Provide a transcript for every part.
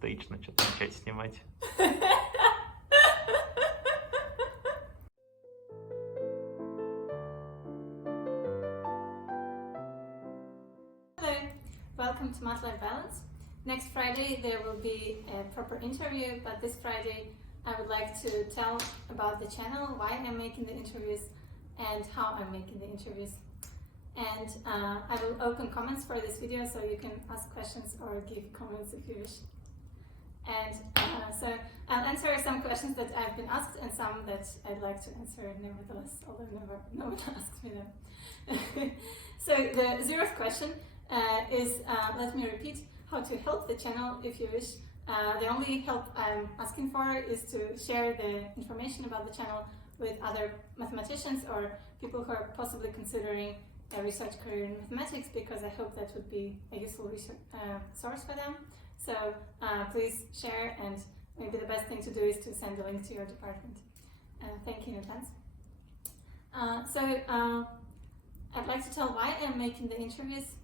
бэкстейдж что-то начать снимать. Hello, welcome to Math-Life Balance. Next Friday there will be a proper interview, but this Friday I would like to tell about the channel, why I'm making the interviews and how I'm making the interviews. And I will open comments for this video so you can ask questions or give comments if you wish. And so I'll answer some questions that I've been asked and some that I'd like to answer nevertheless, although no one asks me them. So the 0th question is, let me repeat, how to help the channel if you wish. The only help I'm asking for is to share the information about the channel with other mathematicians or people who are possibly considering a research career in mathematics, because I hope that would be a useful research source for them. So please share, and maybe the best thing to do is to send a link to your department. Thank you in advance. I'd like to tell why I'm making the interviews.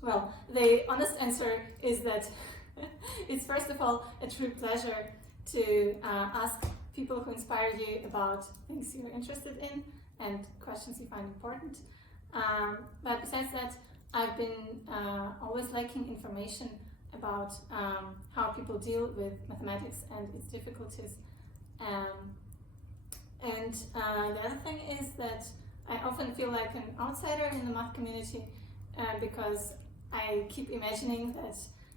Well, the honest answer is that it's first of all a true pleasure to ask people who inspire you about things you're interested in and questions you find important. But besides that, I've been always liking information about how people deal with mathematics and its difficulties. The other thing is that I often feel like an outsider in the math community because I keep imagining that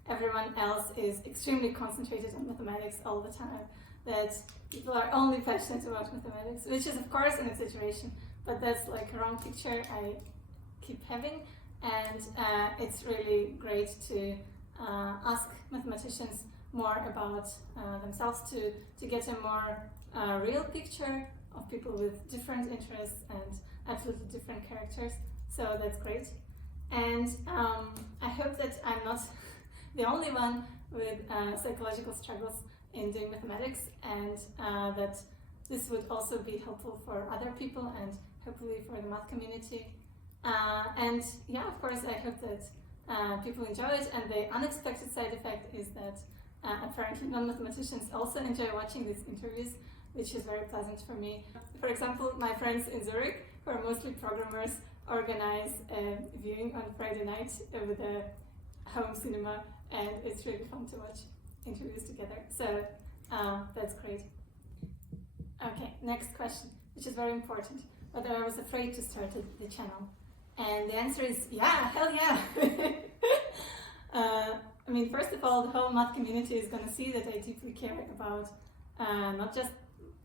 everyone else is extremely concentrated on mathematics all the time, that people are only passionate about mathematics, which is of course an exaggeration, but that's like a wrong picture I keep having, and it's really great to ask mathematicians more about themselves to get a more real picture of people with different interests and absolutely different characters, so that's great. And I hope that I'm not the only one with psychological struggles in doing mathematics, and that this would also be helpful for other people and hopefully for the math community. And yeah, of course, I hope that people enjoy it, and the unexpected side effect is that apparently non-mathematicians also enjoy watching these interviews, which is very pleasant for me. For example, my friends in Zurich, who are mostly programmers, organize a viewing on Friday night with a home cinema, and it's really fun to watch interviews together. So that's great. Okay, next question, which is very important. Whether I was afraid to start the channel. And the answer is yeah, hell yeah! I mean, first of all, the whole math community is going to see that I deeply care about not just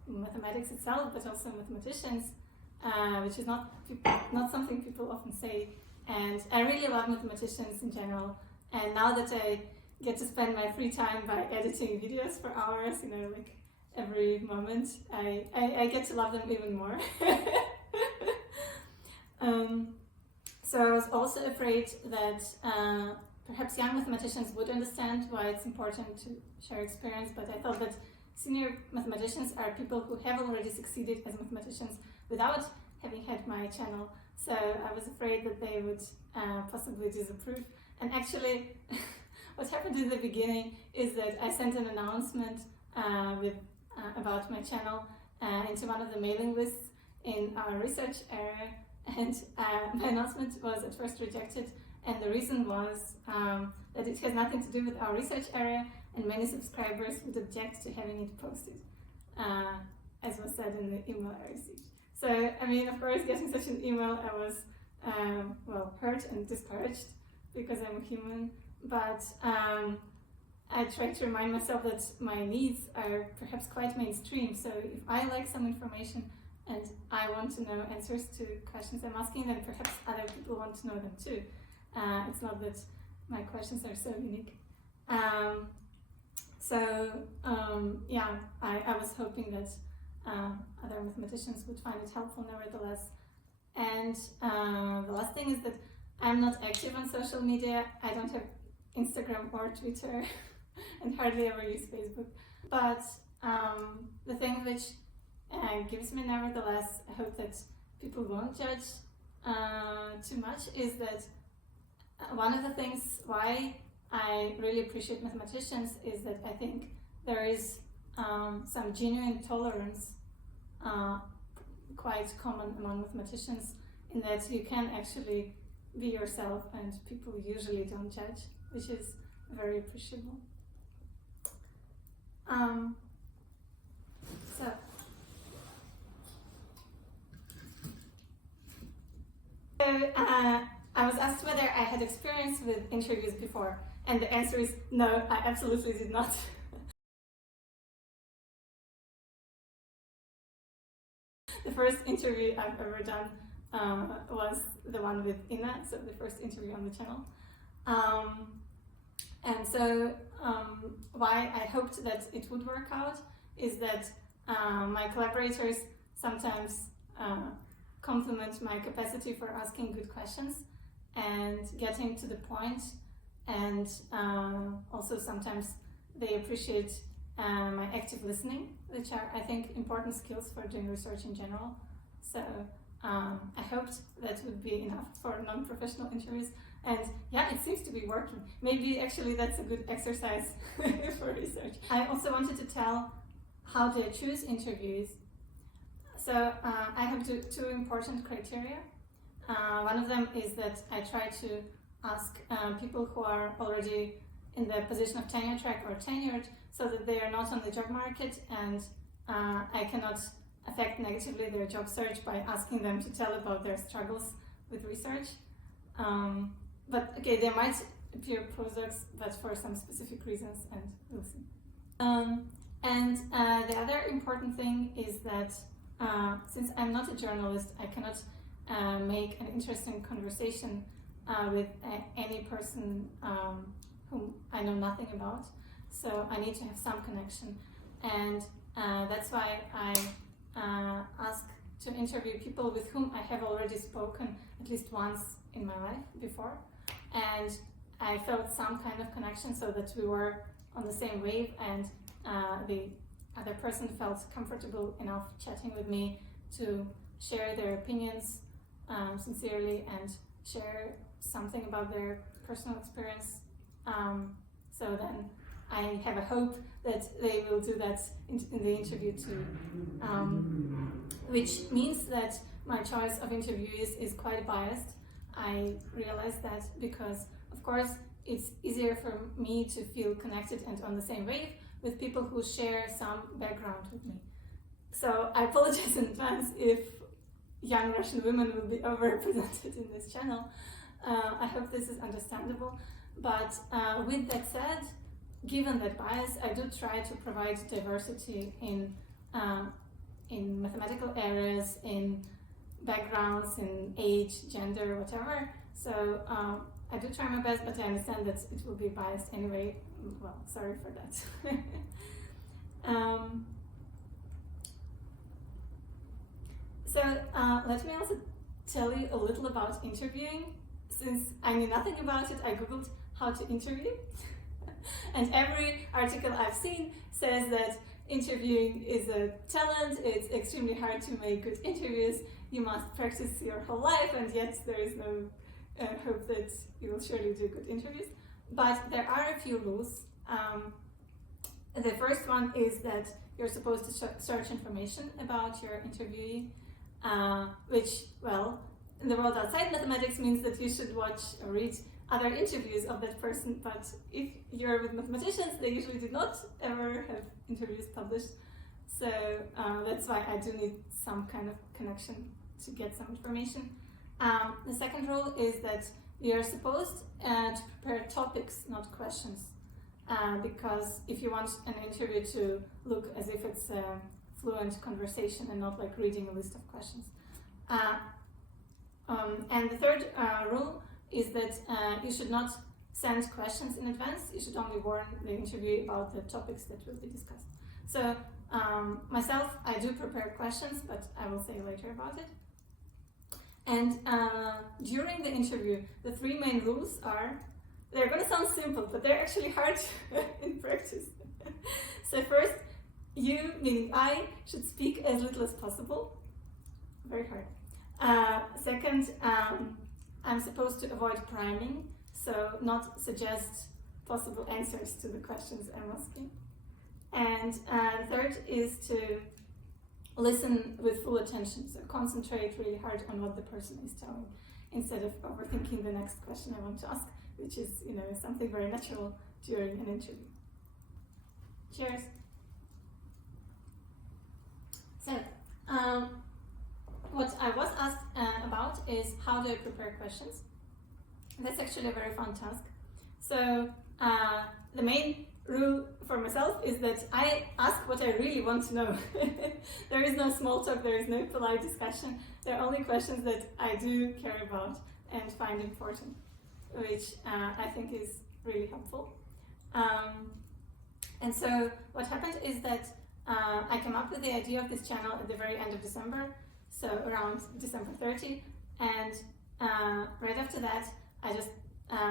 mathematics itself, but also mathematicians, which is not something people often say. And I really love mathematicians in general. And now that I get to spend my free time by editing videos for hours, you know, like every moment, I get to love them even more. So I was also afraid that perhaps young mathematicians would understand why it's important to share experience, but I thought that senior mathematicians are people who have already succeeded as mathematicians without having had my channel. So I was afraid that they would possibly disapprove. And actually, what happened in the beginning is that I sent an announcement about my channel into one of the mailing lists in our research area, and my announcement was at first rejected, and the reason was that it has nothing to do with our research area, and many subscribers would object to having it posted, as was said in the email I received. So, I mean, of course, getting such an email, I was, well, hurt and discouraged, because I'm a human, but I try to remind myself that my needs are perhaps quite mainstream, so if I like some information and I want to know answers to questions I'm asking, then perhaps other people want to know them too. It's not that my questions are so unique. Yeah, I was hoping that other mathematicians would find it helpful nevertheless. And the last thing is that I'm not active on social media. I don't have Instagram or Twitter and hardly ever use Facebook. But the thing which gives me nevertheless I hope that people won't judge too much is that one of the things why I really appreciate mathematicians is that I think there is some genuine tolerance quite common among mathematicians, in that you can actually be yourself and people usually don't judge, which is very appreciable. I was asked whether I had experience with interviews before, and the answer is no, I absolutely did not. The first interview I've ever done was the one with Ina, so the first interview on the channel. And so why I hoped that it would work out is that my collaborators sometimes compliment my capacity for asking good questions and getting to the point, and also sometimes they appreciate my active listening, which are, I think, important skills for doing research in general. So I hoped that would be enough for non-professional interviews, and yeah, it seems to be working. Maybe actually that's a good exercise for research. I also wanted to tell how to choose interviews. So I have two important criteria. One of them is that I try to ask people who are already in the position of tenure track or tenured, so that they are not on the job market, and I cannot affect negatively their job search by asking them to tell about their struggles with research. But okay, there might appear postdocs, but for some specific reasons, and we'll see. And the other important thing is that since I'm not a journalist, I cannot make an interesting conversation with any person whom I know nothing about. So I need to have some connection, and that's why I ask to interview people with whom I have already spoken at least once in my life before, and I felt some kind of connection, so that we were on the same wave, and the other person felt comfortable enough chatting with me to share their opinions sincerely and share something about their personal experience. So then I have a hope that they will do that in the interview too, which means that my choice of interviewees is quite biased. I realize that because, of course, it's easier for me to feel connected and on the same wave with people who share some background with me. So I apologize in advance if young Russian women will be overrepresented in this channel. I hope this is understandable. But with that said, given that bias, I do try to provide diversity in mathematical areas, in backgrounds, in age, gender, whatever. So I do try my best, but I understand that it will be biased anyway. Well, sorry for that. So let me also tell you a little about interviewing. Since I knew nothing about it, I googled how to interview. And every article I've seen says that interviewing is a talent, it's extremely hard to make good interviews, you must practice your whole life, and yet there is no hope that you will surely do good interviews. But there are a few rules. The first one is that you're supposed to search information about your interviewee, which, well, in the world outside mathematics means that you should watch or read other interviews of that person, but if you're with mathematicians, they usually do not ever have interviews published. So that's why I do need some kind of connection to get some information. The second rule is that you're supposed to prepare topics, not questions, because if you want an interview to look as if it's a fluent conversation and not like reading a list of questions. And the third rule is that you should not send questions in advance. You should only warn the interviewee about the topics that will be discussed. So myself, I do prepare questions, but I will say later about it. And during the interview, the three main rules are, they're going to sound simple, but they're actually hard in practice. So first, you, meaning I, should speak as little as possible. Very hard. Second, I'm supposed to avoid priming, so not suggest possible answers to the questions I'm asking. And third is to listen with full attention, so concentrate really hard on what the person is telling instead of overthinking the next question I want to ask, which is, something very natural during an interview. Cheers. So, what I was asked about is how do I prepare questions. That's actually a very fun task. So, the main rule for myself is that I ask what I really want to know. There is no small talk, there is no polite discussion. There are only questions that I do care about and find important, which I think is really helpful. And so what happened is that I came up with the idea of this channel at the very end of December, so around December 30, and right after that I just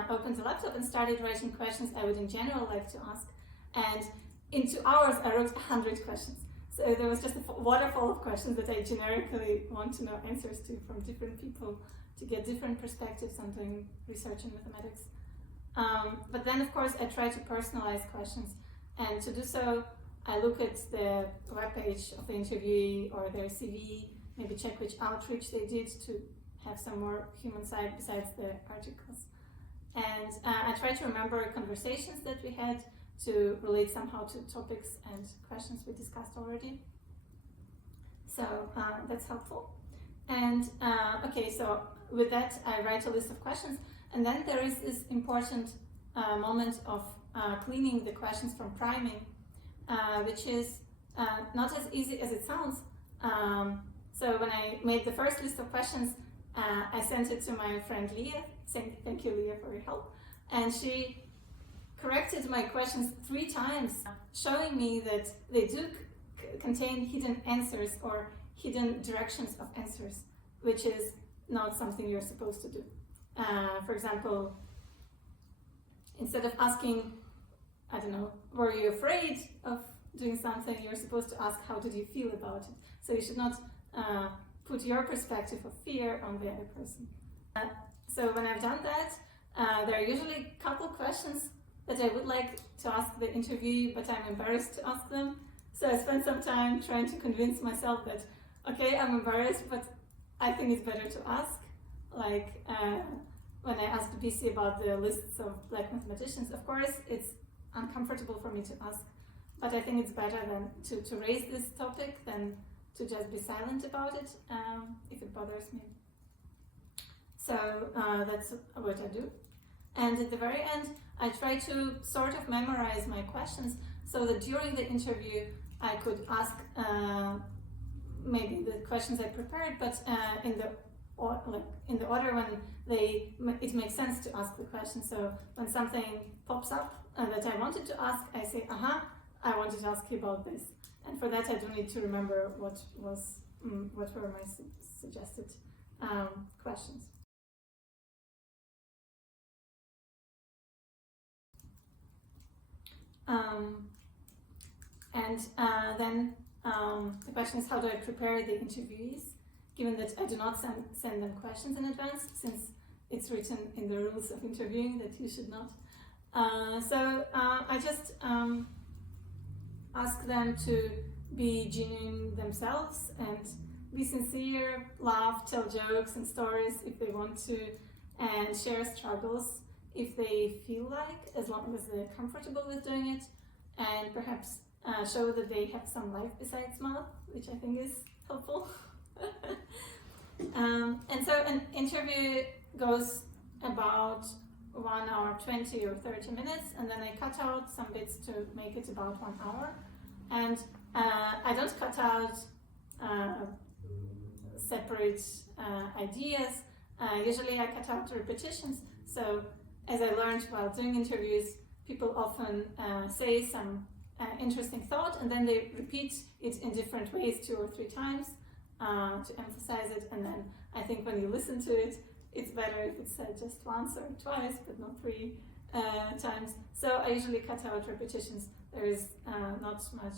opened the laptop and started writing questions I would in general like to ask, and in 2 hours I wrote 100 questions. So there was just a waterfall of questions that I generically want to know answers to from different people to get different perspectives on doing research in mathematics. But then of course I try to personalize questions, and to do so I look at the webpage of the interviewee or their CV, maybe check which outreach they did to have some more human side besides the articles. And I try to remember conversations that we had to relate somehow to topics and questions we discussed already. So that's helpful. And okay, so with that I write a list of questions, and then there is this important moment of cleaning the questions from priming, which is not as easy as it sounds. So when I made the first list of questions, I sent it to my friend Leah, saying thank you Leah for your help, and she corrected my questions 3 times, showing me that they do contain hidden answers or hidden directions of answers, which is not something you're supposed to do. For example, instead of asking, I don't know, were you afraid of doing something, you're supposed to ask, how did you feel about it? So you should not put your perspective of fear on the other person. So when I've done that, there are usually a couple questions that I would like to ask the interviewee, but I'm embarrassed to ask them. So I spent some time trying to convince myself that, okay, I'm embarrassed, but I think it's better to ask. Like when I asked BC about the lists of black mathematicians, of course, it's uncomfortable for me to ask, but I think it's better than to raise this topic than to just be silent about it if it bothers me. So that's what I do. And at the very end, I try to sort of memorize my questions so that during the interview I could ask maybe the questions I prepared, but in the order when it makes sense to ask the question. So when something pops up that I wanted to ask, I say, I wanted to ask you about this. And for that I do need to remember what were my suggested questions. Then the question is, how do I prepare the interviewees, given that I do not send them questions in advance, since it's written in the rules of interviewing that you should not. So I just ask them to be genuine themselves and be sincere, laugh, tell jokes and stories if they want to, and share struggles if they feel like, as long as they're comfortable with doing it, and perhaps show that they have some life besides math, which I think is helpful. And so an interview goes about 1 hour 20 or 30 minutes, and then I cut out some bits to make it about 1 hour. And I don't cut out separate ideas. Usually I cut out repetitions. So as I learned while doing interviews, people often say some interesting thought, and then they repeat it in different ways 2 or 3 times to emphasize it. And then I think when you listen to it, it's better if it's said just once or twice, but not 3 times. So I usually cut out repetitions. There is not much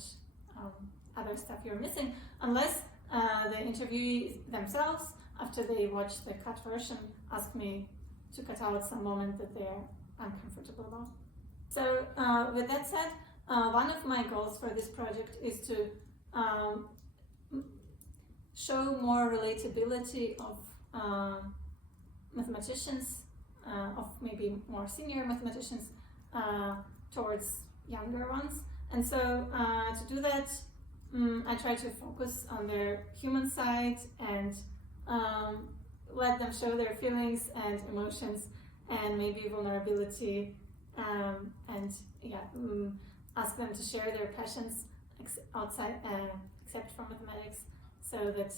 other stuff you're missing, unless the interviewees themselves, after they watch the cut version, ask me to cut out some moment that they're uncomfortable about. So with that said, one of my goals for this project is to show more relatability of mathematicians, of maybe more senior mathematicians towards younger ones. And so to do that, I try to focus on their human side and let them show their feelings and emotions and maybe vulnerability, and ask them to share their passions outside, except for mathematics, so that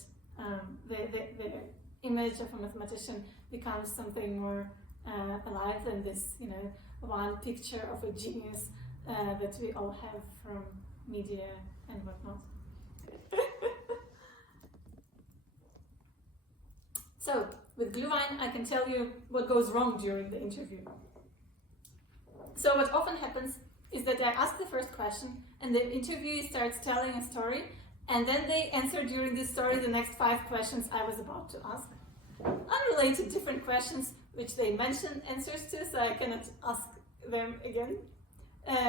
the image of a mathematician becomes something more alive than this, one picture of a genius that we all have from media and whatnot. So, with Glühwein, I can tell you what goes wrong during the interview. So what often happens is that I ask the first question and the interviewee starts telling a story, and then they answer during this story the next 5 questions I was about to ask. Unrelated, different questions which they mention answers to, so I cannot ask them again,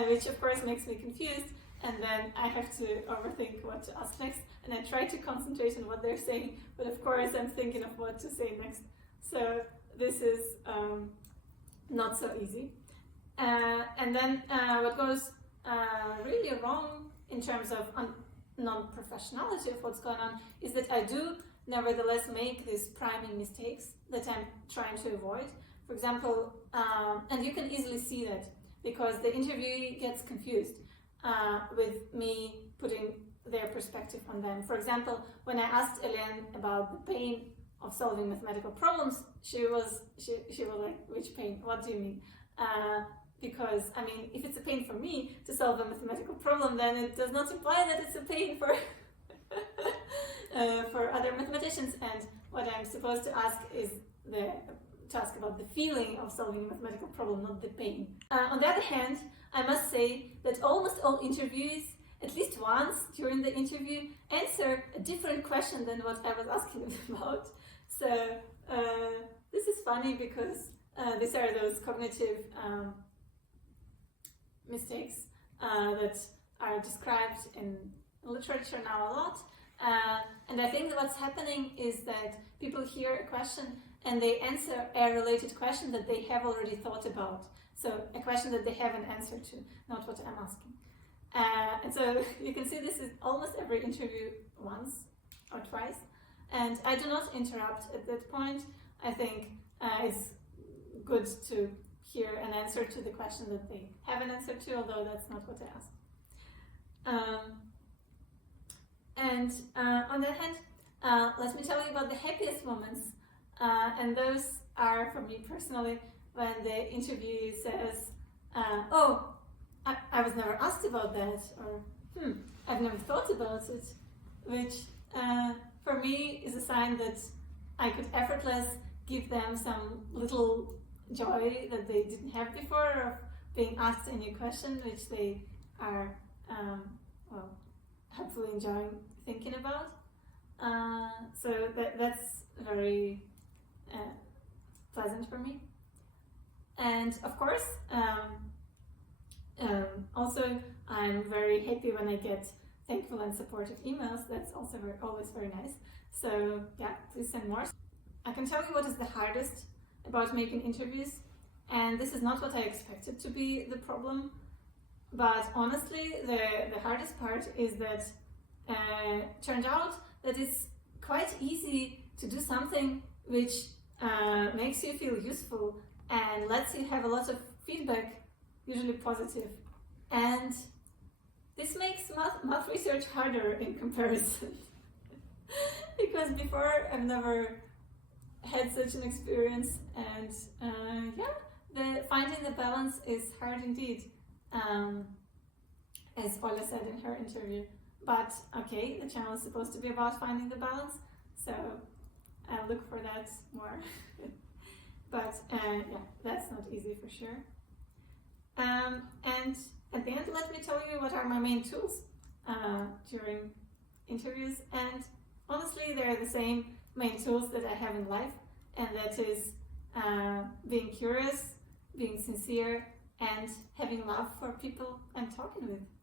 which of course makes me confused, and then I have to overthink what to ask next, and I try to concentrate on what they're saying, but of course I'm thinking of what to say next. So this is not so easy. And then what goes really wrong in terms of non-professionality of what's going on is that I do nevertheless make these priming mistakes that I'm trying to avoid. For example, and you can easily see that because the interviewee gets confused with me putting their perspective on them. For example, when I asked Eliane about the pain of solving mathematical problems, she was like, which pain? What do you mean? Because, I mean, if it's a pain for me to solve a mathematical problem, then it does not imply that it's a pain for for other mathematicians. And what I'm supposed to ask is to ask about the feeling of solving a mathematical problem, not the pain. On the other hand, I must say that almost all interviewees, at least once during the interview, answer a different question than what I was asking them about. So this is funny because these are those cognitive mistakes that are described in literature now a lot. And I think that what's happening is that people hear a question and they answer a related question that they have already thought about. So a question that they have an answer to, not what I'm asking. And so you can see this is almost every interview once or twice. And I do not interrupt at that point. I think it's good to hear an answer to the question that they have an answer to, although that's not what I asked. And on the other hand, let me tell you about the happiest moments. And those are, for me personally, when the interviewee says, oh, I was never asked about that, or I've never thought about it, which for me is a sign that I could effortless give them some little joy that they didn't have before of being asked a new question, which they are, hopefully enjoying thinking about. So that's very pleasant for me. And of course, also I'm very happy when I get thankful and supportive emails. That's also always very nice. So yeah, please send more. I can tell you what is the hardest about making interviews, and this is not what I expected to be the problem, but honestly the hardest part is that turned out that it's quite easy to do something which makes you feel useful and lets you have a lot of feedback, usually positive. And this makes math research harder in comparison. Because before I've never had such an experience, and finding the balance is hard indeed, as Ola said in her interview. But okay, the channel is supposed to be about finding the balance, so I'll look for that more. But that's not easy for sure. And at the end, let me tell you what are my main tools during interviews. And honestly, they're the same main tools that I have in life, and that is being curious, being sincere, and having love for people I'm talking with.